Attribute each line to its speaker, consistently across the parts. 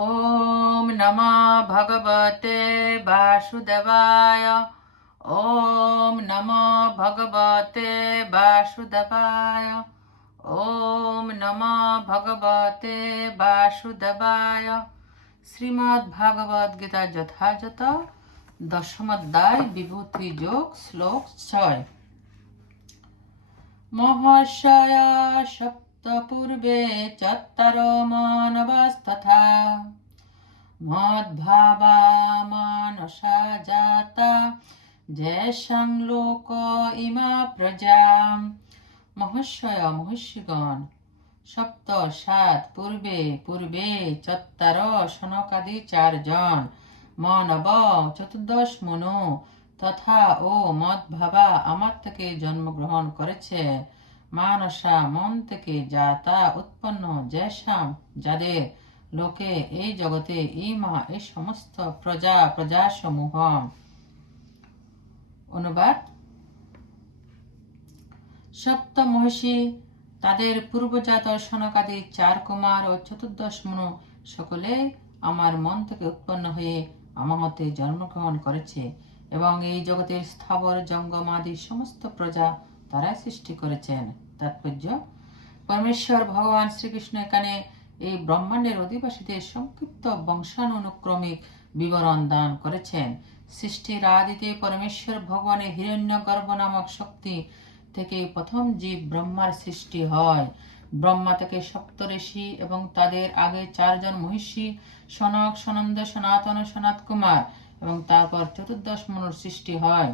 Speaker 1: ॐ नमः भगवते वासुदेवाय ॐ नमो भगवते वासुदेवाय ॐ नमः ভগবতে বাসুদেবায় শ্রীমদ্ ভাগবত গীতা যথাযথ দশম অধ্যায় বিভূতি যোগ শ্লোক ছয় মহাশয়া সপ্ত তপূর্বে চত্বরো মানবাস্তথা মদ্ভাবা মানসা জাতা জয়সাং লোক ইমা প্রজা মহস্বয় মহর্ষিগণ সপ্ত সাত পূর্বে পূর্বে চত্বার শনকাদি চারজন মনব চতুর্দশ মনু তথা ও মদ আমার থেকে জন্মগ্রহণ করেছে মানসা মন থেকে যা তা উৎপন্ন যেসাম যাদের লোকে এই জগতে ইমা এই সমস্ত প্রজা প্রজা সমূহ অনুবাদ সপ্ত মহিষী তাদের পূর্বজাত সনকাদি চার কুমার ও চতুর্দশ মনু সকলে আমার মন থেকে উৎপন্ন হয়ে আমার মতে জন্মগ্রহণ করেছে এবং এই জগতের স্থাবর জঙ্গমাদি সমস্ত প্রজা তারাই সৃষ্টি করেছেন তাৎপর্য পরমেশ্বর ভগবান শ্রীকৃষ্ণ এখানে এই ব্রহ্মাণ্ডের অধিবাসীদের সংক্ষিপ্ত বংশানুক্রমিক বিবরণ দান করেছেন সৃষ্টির আদিতে পরমেশ্বর ভগবানের হিরণ্য গর্ভ নামক শক্তি থেকে প্রথম জীব ব্রহ্মার সৃষ্টি হয় ব্রহ্মা থেকে সপ্তঋষি এবং তাদের আগে চারজন মহিষী সনক সনন্দ সনাতন সনাত কুমার এবং তারপর চতুর্দশ মনুর সৃষ্টি হয়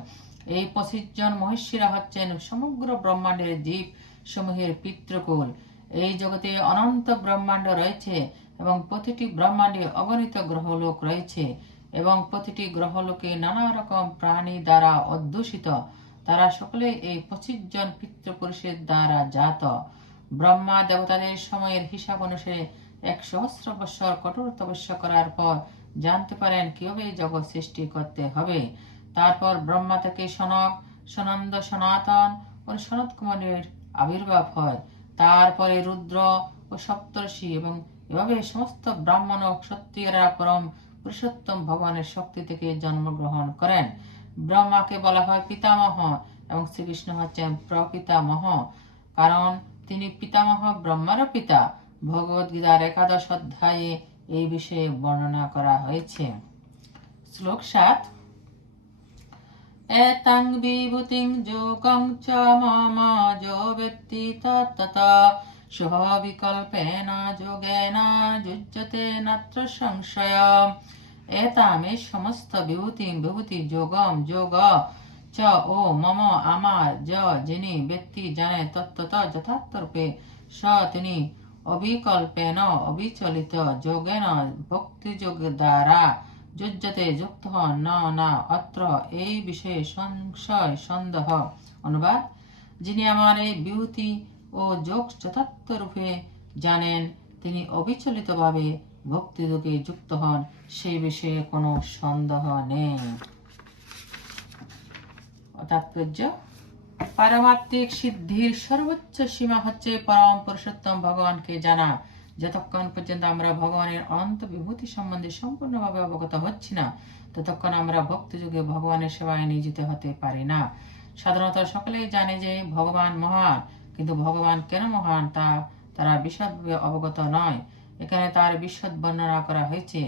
Speaker 1: এই পঁচিশ জন মহিষীরা হচ্ছেন সমগ্র ব্রহ্মাণ্ডের জীব সমূহের পিতৃকুল এই জগতে অনন্ত ব্রহ্মাণ্ড রয়েছে এবং প্রতিটি ব্রহ্মাণ্ডে অগণিত গ্রহলোক রয়েছে এবং প্রতিটি গ্রহলোকে নানা রকম প্রাণী দ্বারা অধ্যুষিত তারা সকলে এই পঁচিশ জন পিতৃপুরুষের দ্বারা জাত ব্রহ্মা দেবতাদের সময়ের হিসাব অনুসারে এক সহস্র বৎসর কঠোর তপস্যা করার পর জানতে পারেন কিভাবে জগৎ সৃষ্টি করতে হবে তারপর ব্রহ্মা থেকে সনক সনন্দ সনাতন ও সনত কুমারের আবির্ভাব হয় তারপরে রুদ্র ও সপ্তর্ষি এবং এভাবে সমস্ত ব্রাহ্মণ ও ক্ষত্রিয়রা পরম পুরুষোত্তম ভগবানের শক্তি থেকে জন্মগ্রহণ করেন ব্রহ্মাকে বলা হয় পিতামহ এবং শ্রীকৃষ্ণ হচ্ছেন প্রপিতামহ কারণ তিনি পিতামহ ব্রহ্মার পিতা ভগবদ গীতার একাদশ অধ্যায়ে এই বিষয়ে বর্ণনা করা হয়েছে শ্লোক সাত এতাং বিভূতিং যোগং চ মম যো ব্যক্তি তত্ততা সহবিকল্পেন যোগেন যুজ্যতে নাত্র সংশয় এতাম এই সমস্ত বিভূতি বিভূতি যোগম যোগ চ ও মম আমার য যিনি ব্যক্তি জানে তত্ত্বত যথার্থরূপে স তিনি অবিকল্পেন অবিচলিত যোগেন ভক্তিযোগ দ্বারা যজ্জতে যুক্ত ন না অত্র এই বিষয়ে সংশয় সন্দেহ অনুবাদ যিনি আমার এই বিহতি ও যোগ যথার্থ রূপে জানেন তিনি অবিচলিতভাবে ভক্তিযোগে যুক্ত হন সে বিষয়ে কোনো সন্দেহ নেই তাৎপর্য পারমাত্মিক সিদ্ধির সর্বোচ্চ সীমা হচ্ছে পরম পুরুষোত্তম ভগবানকে জানা যতক্ষণ পর্যন্ত আমরা ভগবানের অন্ত বিভূতি সম্বন্ধে সম্পূর্ণভাবে অবগত হচ্ছি না ততক্ষণ আমরা ভক্ত যুগে ভগবানের সেবায় নিয়োজিত হতে পারি না সাধারণত সকলেই জানে যে ভগবান মহান কিন্তু ভগবান কেন মহান তা তারা বিশদভাবে অবগত নয় এখানে তার বিশদ বর্ণনা করা হয়েছে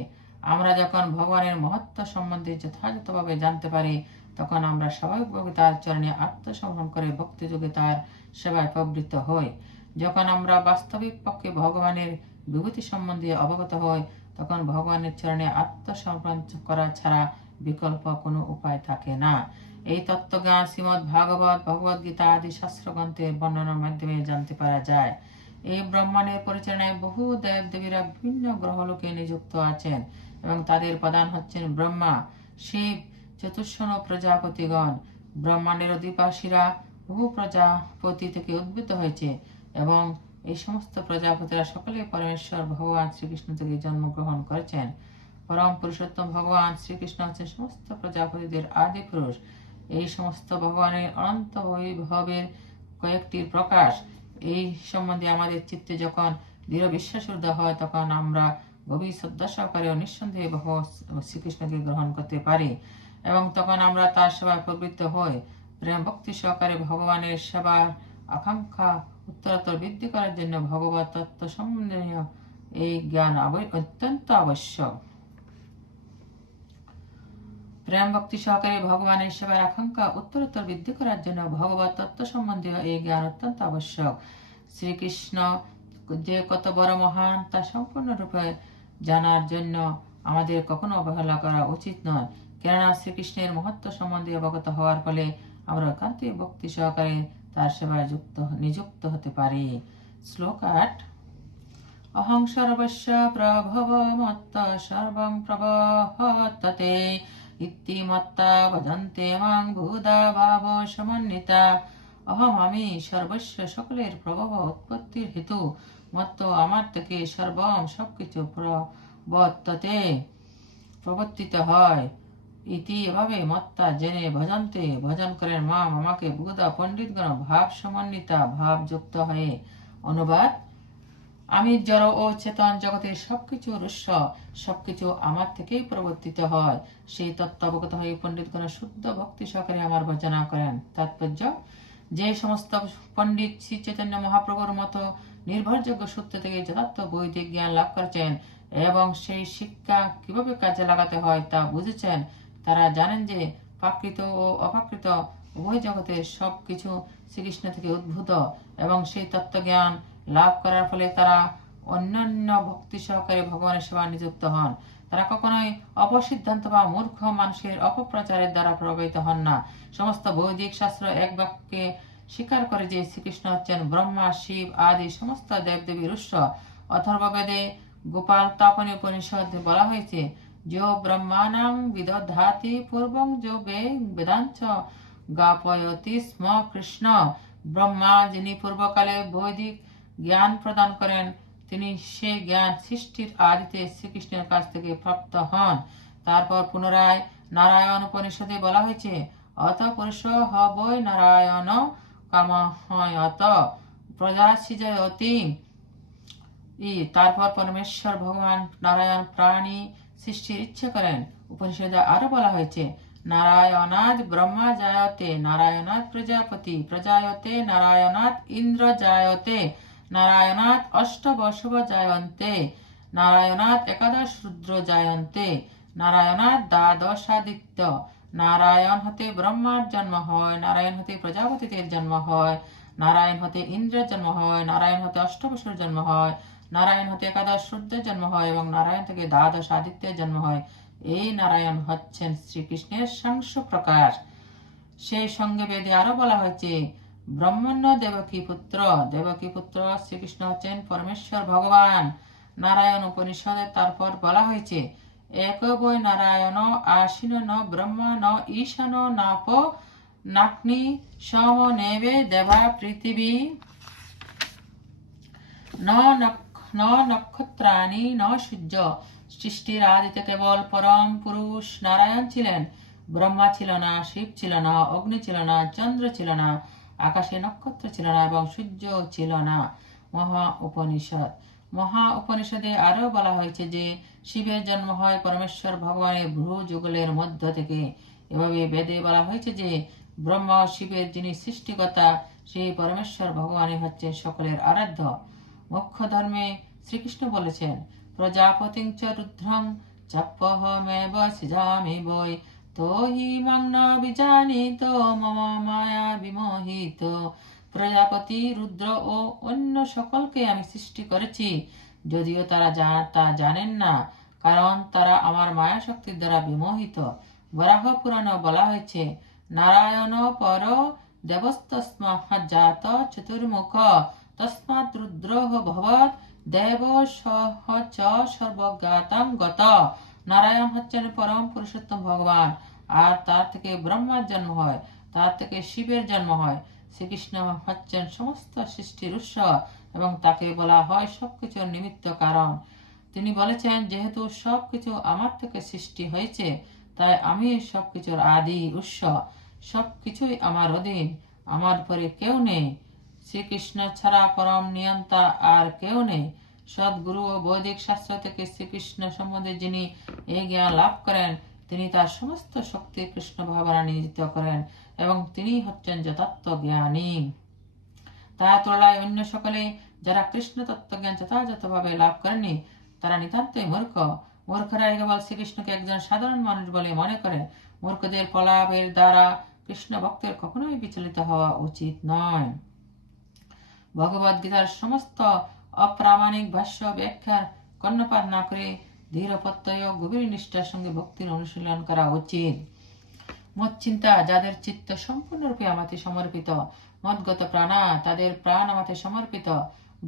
Speaker 1: আমরা যখন ভগবানের মহত্ব সম্বন্ধে যথাযথভাবে জানতে পারি তখন আমরা স্বাভাবিকভাবে তার চরণে আত্মসমর্পণ করে ভক্তিযোগে তার সেবায় প্রবৃত্ত হই যখন আমরা বাস্তবিক পক্ষে ভগবানের বিভূতি সম্বন্ধে অবগত হই তখন ভগবানের চরণে আত্মসমর্পণ করা ছাড়া বিকল্প কোনো উপায় থাকে না এই তত্ত্বজ্ঞান শ্রীমদ ভাগবত ভগবত গীতা আদি শাস্ত্রগ্রন্থের বর্ণনার মাধ্যমে জানতে পারা যায় এই ব্রহ্মাণ্ডের পরিচালনায় বহু দেব দেবীরা বিভিন্ন গ্রহলোকে নিযুক্ত আছেন এবং তাদের প্রধান হচ্ছেন ব্রহ্মা শিব চতুর্শন প্রজাপতিগণ ব্রহ্মাণ্ডের অধিবাসীরা বহু প্রজাপতি থেকে উদ্ভূত হয়েছে এবং এই সমস্ত প্রজাপতিরা সকলে পরমেশ্বর ভগবান শ্রীকৃষ্ণ থেকে জন্মগ্রহণ করেছেন পরম পুরুষোত্তম ভগবান শ্রীকৃষ্ণ হচ্ছেন সমস্ত প্রজাপতিদের আদি পুরুষ এই সমস্ত ভগবানের অনন্ত বৈভবের কয়েকটির প্রকাশ এই সম্বন্ধে আমাদের চিত্তে যখন দৃঢ় বিশ্বাস উদয় হয় তখন আমরা গভীর শ্রদ্ধা সহকারে নিঃসন্দেহে ভগবান শ্রীকৃষ্ণকে গ্রহণ করতে পারি এবং তখন আমরা তার সেবায় প্রবৃত্ত হই প্রেম ভক্তি সহকারে ভগবানের সেবা আকাঙ্ক্ষা উত্তরাত্তর বৃদ্ধি করার জন্য ভগবত তত্ত্ব সম্বন্ধীয় এই জ্ঞান অত্যন্ত আবশ্যক প্রেম ভক্তি সহকারে ভগবানের সেবার আকাঙ্ক্ষা উত্তরোত্তর বৃদ্ধি করার জন্য ভগবত তত্ত্ব সম্বন্ধীয় এই জ্ঞান অত্যন্ত আবশ্যক শ্রীকৃষ্ণ যে কত বড় মহান তা সম্পূর্ণরূপে জানার জন্য আমাদের কখনো অবহেলা করা উচিত নয় কেননা শ্রীকৃষ্ণের মহত্ব সম্বন্ধে অবগত হওয়ার ফলে আমরা কান্তি ভক্তি সহকারে তার সেবায় যুক্ত নিযুক্ত হতে পারে শ্লোক আট অহং সর্বস্ব প্রভব মত্ত সর্বং প্রবহততে ইতি মত্তা বদন্তে মাং ভূদা ভাব সমন্বিতা অহম আমি সর্বস্ব সকলের প্রভব উৎপত্তির হেতু মত্ত আমার থেকে সর্বম সবকিছু প্রবর্ততে প্রবর্তিত হয় ইতি এভাবে মত্তা জেনে ভজন্তে ভজন করেন মা মামাকে বুধা পণ্ডিতগণ ভাব সমন্বিতা ভাব যুক্ত হয়ে অনুবাদ আমি জড় ও চেতন জগতের সবকিছু রস্য সবকিছু আমার থেকেই প্রবর্তিত হয় সেই তত্ত্ব অবগত হয়ে পণ্ডিতগণ শুদ্ধ ভক্তি সহকারে আমার ভজনা করেন তাৎপর্য যে সমস্ত পণ্ডিত শ্রী চৈতন্য মহাপ্রভুর মতো নির্ভরযোগ্য সূত্র থেকে যথার্থ বৈদিক জ্ঞান লাভ করেছেন এবং সেই শিক্ষা কিভাবে কাজে লাগাতে হয় তা বুঝেছেন তারা জানেন যে প্রাকৃত ও অপ্রাকৃত উভয় জগতে সব কিছু শ্রীকৃষ্ণ থেকে উদ্ভূত এবং সেই তত্ত্বজ্ঞান লাভ করার ফলে তারা অন্যান্য ভক্তি সহকারে ভগবানের সেবা নিযুক্ত হন তারা কখনোই অপসিদ্ধান্ত বা মূর্খ মানুষের অপপ্রচারের দ্বারা প্রভাবিত হন না সমস্ত বৈদিক শাস্ত্র এক বাক্যে স্বীকার করে যে শ্রীকৃষ্ণ হচ্ছেন ব্রহ্মা শিব আদি সমস্ত দেবদেবীর উৎস অথর্ববেদে গোপাল তাপনী উপনিষদ বলা হয়েছে গাপয়তি স্ম কৃষ্ণ ব্রহ্মা যিনি পূর্বকালে বৈদিক জ্ঞান প্রদান করেন তিনি সে জ্ঞান সৃষ্টির আদিতে শ্রীকৃষ্ণের কাছ থেকে প্রাপ্ত হন তারপর পুনরায় নারায়ণ উপনিষদে বলা হয়েছে অত পুরুষ হবই নারায়ণ কামহয়ত প্রজা সৃজয়তি তারপর পরমেশ্বর ভগবান নারায়ণ প্রাণী সৃষ্টির ইচ্ছে করেন উপনিষদে আরো বলা হয়েছে নারায়ণাদ ব্রহ্মা জায়তে নারায়ণাদ প্রজাপতি প্রজায়তে নারায়ণাদ ইন্দ্র জায়তে নারায়ণাদ অষ্টবর্ষব জায়ন্তে নারায়ণাদ একাদশ রুদ্র জায়ন্তে নারায়ণাদ দ্বাদশাদিত্য নারায়ণ হতে ব্রহ্মার জন্ম হয় নারায়ণ হতে প্রজাপতিদের জন্ম হয় নারায়ণ হতে ইন্দ্রের জন্ম হয় নারায়ণ হতে অষ্টবসুর জন্ম হয় নারায়ণ হতে একাদশ সূর্যের জন্ম হয় এবং নারায়ণ থেকে দ্বাদশ আদিত্যের জন্ম হয় এই নারায়ণ হচ্ছেন শ্রীকৃষ্ণের সাংস প্রকাশ সেই সঙ্গে বেদে আরো বলা হয়েছে ব্রহ্মণ্য দেবকী পুত্র দেবকী পুত্র শ্রীকৃষ্ণ হচ্ছেন পরমেশ্বর ভগবান নারায়ণ উপনিষদে তারপর বলা হয়েছে এক বই নারায়ণ আশীন ন ব্রহ্ম ন ঈশান নাপ নাকনি সম নেবে দেবা পৃথিবী ন নক ন নক্ষত্রাণী ন সূর্য সৃষ্টির আদিতে কেবল পরম পুরুষ নারায়ণ ছিলেন ব্রহ্মা ছিল না শিব ছিল না অগ্নি ছিল না চন্দ্র ছিল না আকাশে নক্ষত্র ছিল না এবং সূর্য ছিল না মহা উপনিষদ মহা উপনিষদে আরও বলা হয়েছে যে শিবের জন্ম হয় পরমেশ্বর ভগবানের ভ্রু যুগলের মধ্য থেকে এভাবে বেদে বলা হয়েছে যে ব্রহ্মা শিবের যিনি সৃষ্টিকতা সেই পরমেশ্বর ভগবানই হচ্ছে সকলের আরাধ্য মুখ্য ধর্মে শ্রীকৃষ্ণ বলেছেন প্রজাপতি চ রুদ্রম চপ্পহমেব বিজানিত মম মায়া বিমোহিত প্রজাপতি রুদ্র ও অন্য সকলকে আমি সৃষ্টি করেছি যদিও তারা তা জানেন না কারণ তারা আমার মায়া শক্তির দ্বারা বিমোহিত বরাহ পুরাণ বলা হয়েছে নারায়ণ পর জাত চতুর্মুখ তসমাৎ রুদ্রহ ভবৎ দেব সহ চ সর্বজ্ঞাতং গত নারায়ণ হচ্ছেন পরম পুরুষোত্তম ভগবান আর তার থেকে ব্রহ্মার জন্ম হয় তার থেকে শিবের জন্ম হয় শ্রীকৃষ্ণ হচ্ছেন সমস্ত সৃষ্টির উৎস এবং তাকে বলা হয় সবকিছুর নিমিত্ত কারণ তিনি বলেছেন যেহেতু সবকিছু আমার থেকে সৃষ্টি হয়েছে তাই আমি সবকিছুর আদি উৎস সবকিছুই আমার অধীন আমার পরে কেউ নেই শ্রীকৃষ্ণ ছাড়া পরম নিয়ন্তা আর কেউ নেই সদ্গুরু ও বৈদিক শাস্ত্র থেকে শ্রীকৃষ্ণ সম্বন্ধে যিনি এই জ্ঞান লাভ করেন তিনি তার সমস্ত শক্তি কৃষ্ণ ভাবনা নিয়োজিত করেন এবং তিনি হচ্ছেন যথার্থ জ্ঞানী তার তুলনায় অন্য সকলে যারা কৃষ্ণ তত্ত্বজ্ঞান যথাযথভাবে লাভ করেনি তারা নিতান্তই মূর্খ মূর্খরা কেবল শ্রীকৃষ্ণকে একজন সাধারণ মানুষ বলে মনে করে মূর্খদের পলাপের দ্বারা কৃষ্ণ ভক্তের কখনোই বিচলিত হওয়া উচিত নয় ভগবদ গীতার সমস্ত অপ্রামাণিক ভাষ্য ব্যাখ্যার কর্ণপাত না করে ধীর প্রত্যয় গভীর নিষ্ঠার সঙ্গে ভক্তির অনুশীলন করা উচিত মত চিন্তা যাদের চিত্ত সম্পূর্ণরূপে আমাতে সমর্পিত মদগত প্রাণা তাদের প্রাণ আমাতে সমর্পিত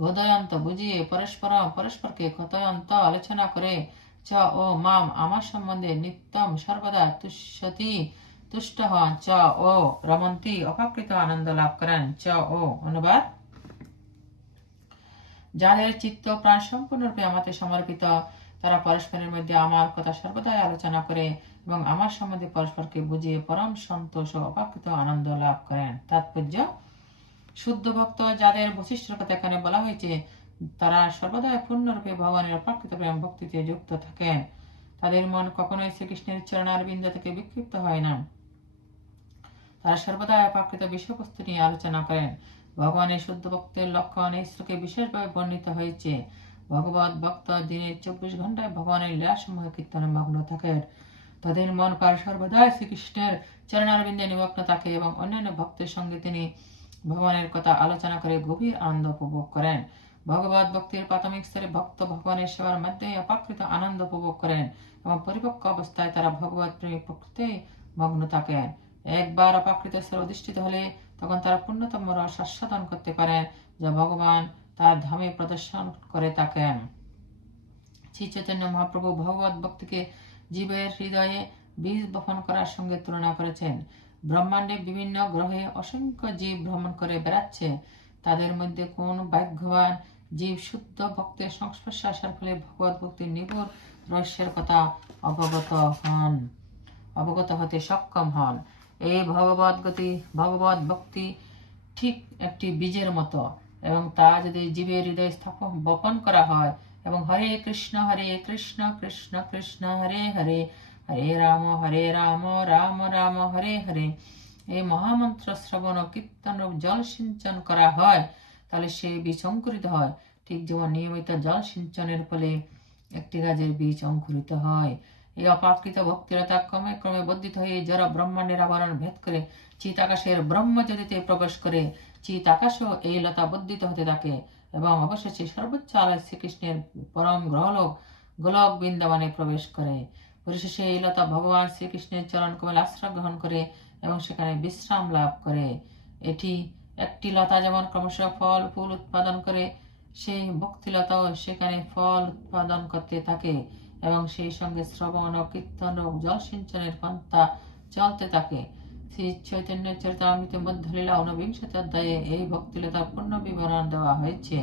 Speaker 1: বোধয়ন্ত বুঝিয়ে পরস্পর পরস্পরকে ক্ষতয়ন্ত আলোচনা করে চ ও মাম আমার সম্বন্ধে নিত্যম সর্বদা তুষতি তুষ্ট হন চ ও রমন্তী অপাকৃত আনন্দ লাভ করেন চ ও অনুবাদ যাদের চিত্ত প্রাণ সম্পূর্ণরূপে আমাকে সমর্পিত তারা পরস্পরের মধ্যে আমার কথা সর্বদাই আলোচনা করে এবং আমার সম্বন্ধে পরস্পরকে বুঝিয়ে পরম সন্তোষ ও অপাকৃত আনন্দ লাভ করেন তাৎপর্য শুদ্ধ ভক্ত যাদের বৈশিষ্ট্যের কথা এখানে বলা হয়েছে তারা সর্বদাই পূর্ণরূপে ভগবানের অপাকৃত প্রেম ভক্তিতে যুক্ত থাকেন তাদের মন কখনোই শ্রীকৃষ্ণের চরণার বিন্দু থেকে বিক্ষিপ্ত হয় না তারা সর্বদা অপাকৃত বিষয়বস্তু নিয়ে আলোচনা করেন ভগবানের শুদ্ধ ভক্তের লক্ষণ এই শ্লোকে বিশেষভাবে বর্ণিত হয়েছে ভগবত ভক্ত দিনে চব্বিশ ঘন্টায় ভগবানের লীলাসমূহ কীর্তনে মগ্ন থাকেন তাদের মন পার সর্বদা শ্রীকৃষ্ণের চরণারবিন্দে নিমগ্ন থাকে এবং অন্যান্য ভক্তের সঙ্গে তিনি ভগবানের কথা আলোচনা করে গভীর আনন্দ উপভোগ করেন ভগবত ভক্তির প্রাথমিক স্তরে ভক্ত ভগবানের সেবার মধ্যে অপাকৃত আনন্দ উপভোগ করেন এবং পরিপক্ক অবস্থায় তারা ভগবত প্রেমী প্রকৃতি মগ্ন থাকেন একবার অপাকৃত স্তরে অধিষ্ঠিত হলে তখন তারা পূর্ণতম রস আস্বাদন করতে পারে যা ভগবান তার ধামে প্রদর্শন করে থাকেন শ্রী চৈতন্য মহাপ্রভু ভগবত ভক্তিকে জীবের হৃদয়ে বীজ বহন করার সঙ্গে তুলনা করেছেন ব্রহ্মাণ্ডে বিভিন্ন গ্রহে অসংখ্য জীব ভ্রমণ করে বেড়াচ্ছে তাদের মধ্যে কোন ভাগ্যবান জীব শুদ্ধ ভক্তের সংস্পর্শে আসার ফলে ভগবত ভক্তির নিপুর রহস্যের কথা অবগত হন অবগত হতে সক্ষম হন এই ভগবত গতি ভগবত ভক্তি ঠিক একটি বীজের মতো এবং তা যদি জীবের হৃদয় স্থাপন বপন করা হয় এবং হরে কৃষ্ণ হরে কৃষ্ণ কৃষ্ণ কৃষ্ণ হরে হরে হরে রাম হরে রাম রাম রাম হরে হরে এই মহামন্ত্র শ্রবণ ও কীর্তন জল সিঞ্চন করা হয় তাহলে সে বীজ অঙ্কুরিত হয় ঠিক যেমন নিয়মিত জল সিঞ্চনের ফলে একটি গাছের বীজ অঙ্কুরিত হয় এই অপাকৃত ভক্তিরা তা ক্রমে ক্রমে বর্ধিত হয়ে যারা ব্রহ্মাণ্ডের আবরণ ভেদ করে চিত আকাশের ব্রহ্মজ্যোতিতে প্রবেশ করে চিত আকাশও এই লতা বর্ধিত হতে থাকে এবং অবশেষে সর্বোচ্চ আলয় শ্রীকৃষ্ণের পরম গ্রহলোক গোলক বৃন্দাবনে প্রবেশ করে পরিশেষে এই লতা ভগবান শ্রীকৃষ্ণের চরণ কমল আশ্রয় গ্রহণ করে এবং সেখানে বিশ্রাম লাভ করে এটি একটি লতা যেমন ক্রমশ ফল ফুল উৎপাদন করে সেই ভক্তিলতাও সেখানে ফল উৎপাদন করতে থাকে এবং সেই সঙ্গে শ্রবণ ও কীর্তন ও জলসিঞ্চনের পন্থা চলতে থাকে শ্রী চৈতন্য চরিতামৃত মধ্যলীলা ঊনবিংশতি অধ্যায়ে এই ভক্তিলতার পূর্ণ বিবরণ দেওয়া হয়েছে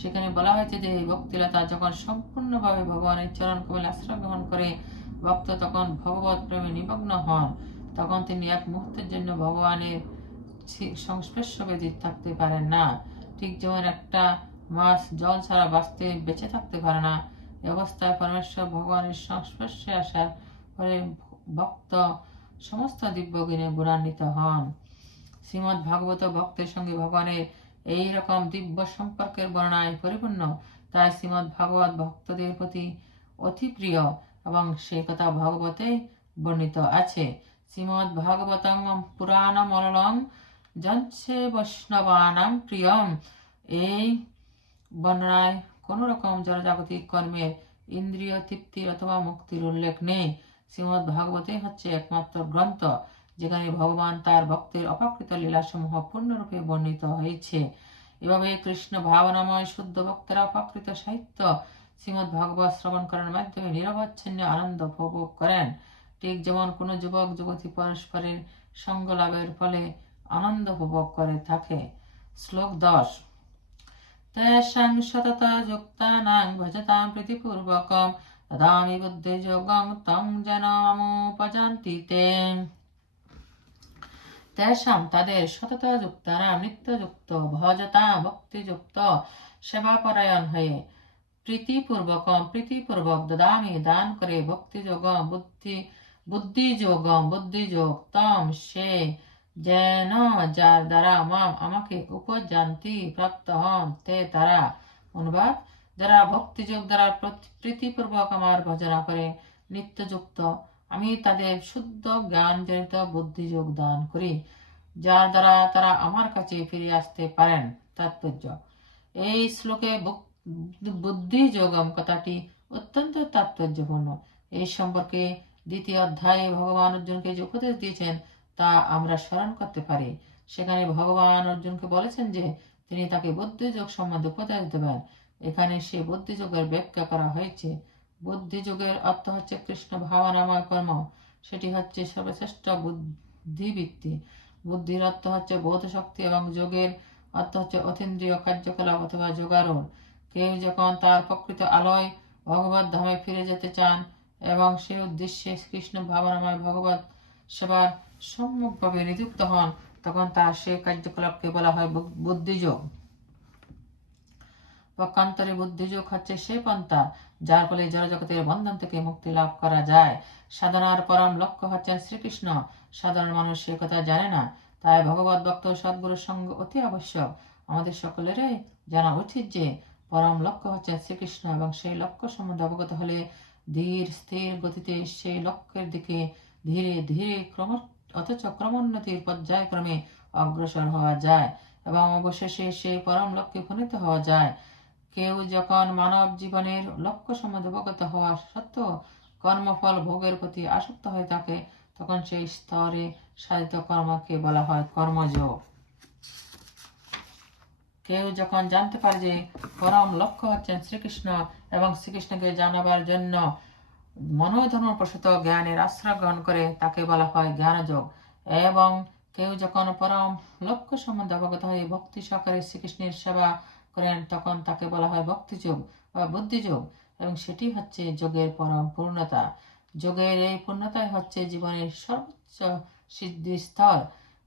Speaker 1: সেখানে বলা হয়েছে যে এই ভক্তিলতা যখন সম্পূর্ণভাবে ভগবানের চরণ কমল আশ্রয় গ্রহণ করে ভক্ত তখন ভগবত প্রেমে নিমগ্ন হন তখন তিনি এক মুহূর্তের জন্য ভগবানের সংস্পর্শ ব্যতীত থাকতে পারেন না ঠিক যেমন একটা মাছ জল ছাড়া বাঁচতে বেঁচে থাকতে পারে না অবস্থায় পরমেশ্বর ভগবানের সংস্পর্শে আসার পরে ভক্ত সমস্ত দিব্যগুণে গুণান্বিত হন শ্রীমদ ভাগবত ভক্তের সঙ্গে ভগবানের এই রকম দিব্য সম্পর্কের বর্ণায় পরিপূর্ণ তাই শ্রীমদ ভাগবত ভক্তদের প্রতি অতি প্রিয় এবং সে কথা ভাগবতে বর্ণিত আছে শ্রীমদ ভাগবত পুরাণ মরলং জঞ্চে বৈষ্ণবানাম প্রিয়ম এই বর্ণনায় কোনো রকম জনজাগতিক কর্মে ইন্দ্রিয় তৃপ্তির অথবা মুক্তির উল্লেখ নেই শ্রীমদ ভাগবত হচ্ছে একমাত্র গ্রন্থ যেখানে ভগবান তার ভক্তের অপাকৃত লীলাসমূহ পূর্ণরূপে বর্ণিত হয়েছে এভাবে কৃষ্ণ ভাবনাময় শুদ্ধ ভক্তের অপাকৃত সাহিত্য শ্রীমদ ভাগবত শ্রবণ করার মাধ্যমে নিরবচ্ছিন্ন আনন্দ উপভোগ করেন ঠিক যেমন কোনো যুবক যুবতী পরস্পরের সঙ্গ লাভের ফলে আনন্দ উপভোগ করে থাকে শ্লোক দশ তেষাং ভজতাং প্রীতিপূর্বকম তদামি বুদ্ধিযোগং তং তে তাদের নিত্যযুক্ত ভক্তিযুক্ত সেবাপরায়ণ হয়ে প্রীতিপূর্বকম প্রীতিপূর্বক দদামি দান করে ভক্তিযোগ বুদ্ধি বুদ্ধিযোগম বুদ্ধিযোগ তম সে যেন যার দ্বারা মাম আমাকে উপজান্তি প্রাপ্ত হন তে তারা অনুবাদ যারা ভক্তিযোগ দ্বারা প্রীতিপূর্বক আমার ভজনা করে নিত্যযুক্ত আমি তাদের শুদ্ধ জ্ঞান জনিত বুদ্ধিযোগ দান করি যার দ্বারা তারা আমার কাছে ফিরে আসতে পারেন তাৎপর্য এই শ্লোকে বুদ্ধি যোগম কথাটি অত্যন্ত তাৎপর্যপূর্ণ এই সম্পর্কে দ্বিতীয় অধ্যায়ে ভগবান অর্জুনকে যে উপদেশ দিয়েছেন তা আমরা স্মরণ করতে পারি সেখানে ভগবান অর্জুনকে বলেছেন যে তিনি তাকে বুদ্ধিযোগ সম্বন্ধে উপদেশ দেবেন এখানে সে বুদ্ধিযোগের ব্যাখ্যা করা হয়েছে বুদ্ধিযোগের অর্থ হচ্ছে কৃষ্ণ ভাবনাময় কর্ম সেটি হচ্ছে সর্বশ্রেষ্ঠ বুদ্ধিবৃত্তি বুদ্ধির অর্থ হচ্ছে বোধ শক্তি এবং যোগের অর্থ হচ্ছে অতীন্দ্রিয় কার্যকলাপ অথবা যোগারণ কেউ যখন তার প্রকৃত আলোয় ভগবত ধামে ফিরে যেতে চান এবং সে উদ্দেশ্যে কৃষ্ণ ভাবনাময় ভগবত সেবার সম্যকভাবে নিযুক্ত হন তখন তার সে কার্যকলাপকে বলা হয় বুদ্ধিযোগ পক্ষান্তরে বুদ্ধিযোগ হচ্ছে সে পন্থা যার ফলে জড়জগতের বন্ধন থেকে মুক্তি লাভ করা যায় সাধনার পরম লক্ষ্য হচ্ছেন শ্রীকৃষ্ণ সাধারণ মানুষ সে কথা জানে না তাই ভগবত ভক্ত সদ্গুরুর সঙ্গে অতি আবশ্যক আমাদের সকলেরই জানা উচিত যে পরম লক্ষ্য হচ্ছে শ্রীকৃষ্ণ এবং সেই লক্ষ্য সম্বন্ধে অবগত হলে ধীর স্থির গতিতে সেই লক্ষ্যের দিকে ধীরে ধীরে ক্রমশ অথচ ক্রমোন্নতির পর্যায়ক্রমে অগ্রসর হওয়া যায় এবং অবশেষে সেই পরম লক্ষ্যে উপনীত হওয়া যায় কেউ যখন মানব জীবনের লক্ষ্য সম্বন্ধে অবগত হওয়া সত্ত্বেও কর্মফল ভোগের প্রতি আসক্ত হয়ে থাকে তখন সেই স্তরে সাধিত কর্মকে বলা হয় কর্মযোগ কেউ যখন জানতে পারে যে পরম লক্ষ্য হচ্ছেন শ্রীকৃষ্ণ এবং শ্রীকৃষ্ণকে জানাবার জন্য মনোধর্ম প্রসূত জ্ঞানের আশ্রয় গ্রহণ করে তাকে বলা হয় জ্ঞানযোগ এবং কেউ যখন পরম লক্ষ্য সম্বন্ধে অবগত হয়ে ভক্তি সহকারে শ্রীকৃষ্ণের সেবা করেন তখন তাকে বলা হয় ভক্তিযোগ বা বুদ্ধিযোগ এবং সেটি হচ্ছে যোগের পরম পূর্ণতা যোগের এই পূর্ণতাই হচ্ছে জীবনের সর্বোচ্চ সিদ্ধি স্তর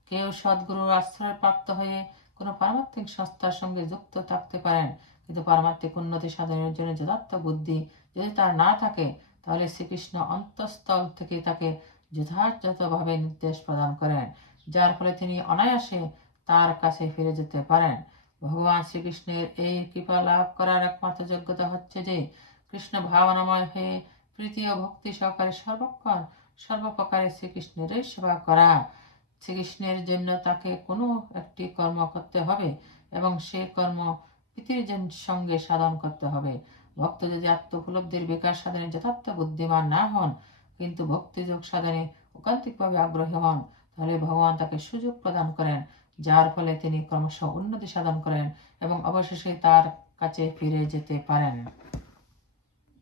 Speaker 1: কেউ সদ্গুরুর আশ্রয় প্রাপ্ত হয়ে কোনো পারমাত্মিক সংস্থার সঙ্গে যুক্ত থাকতে পারেন কিন্তু পারমাত্মিক উন্নতি সাধনের জন্য যথার্থ বুদ্ধি যদি তার না থাকে তাহলে শ্রীকৃষ্ণ অন্তঃস্থল থেকে তাকে যথাযথভাবে নির্দেশ প্রদান করেন যার ফলে তিনি অনায়াসে তার কাছে ফিরে যেতে পারেন ভগবান শ্রীকৃষ্ণের এই কৃপা লাভ করার একমাত্র যোগ্যতা হচ্ছে যে কৃষ্ণ ভাবনাময় হয়ে প্রীতি ও ভক্তি সহকারে সর্বক্ষণ সর্বপ্রকারে শ্রীকৃষ্ণের সেবা করা শ্রীকৃষ্ণের জন্য তাকে কোনো একটি কর্ম করতে হবে এবং সে কর্ম পৃথিবীর সঙ্গে সাধন করতে হবে ভক্ত যদি আত্ম উপলব্ধির বিকাশ সাধনে যথার্থ বুদ্ধিমান না হন কিন্তু ভক্তিযোগ সাধনে ওকান্তিকভাবে আগ্রহী হন তাহলে ভগবান তাকে সুযোগ প্রদান করেন যার ফলে তিনি ক্রমশ উন্নতি সাধন করেন এবং অবশেষে তার কাছে ফিরে যেতে পারেন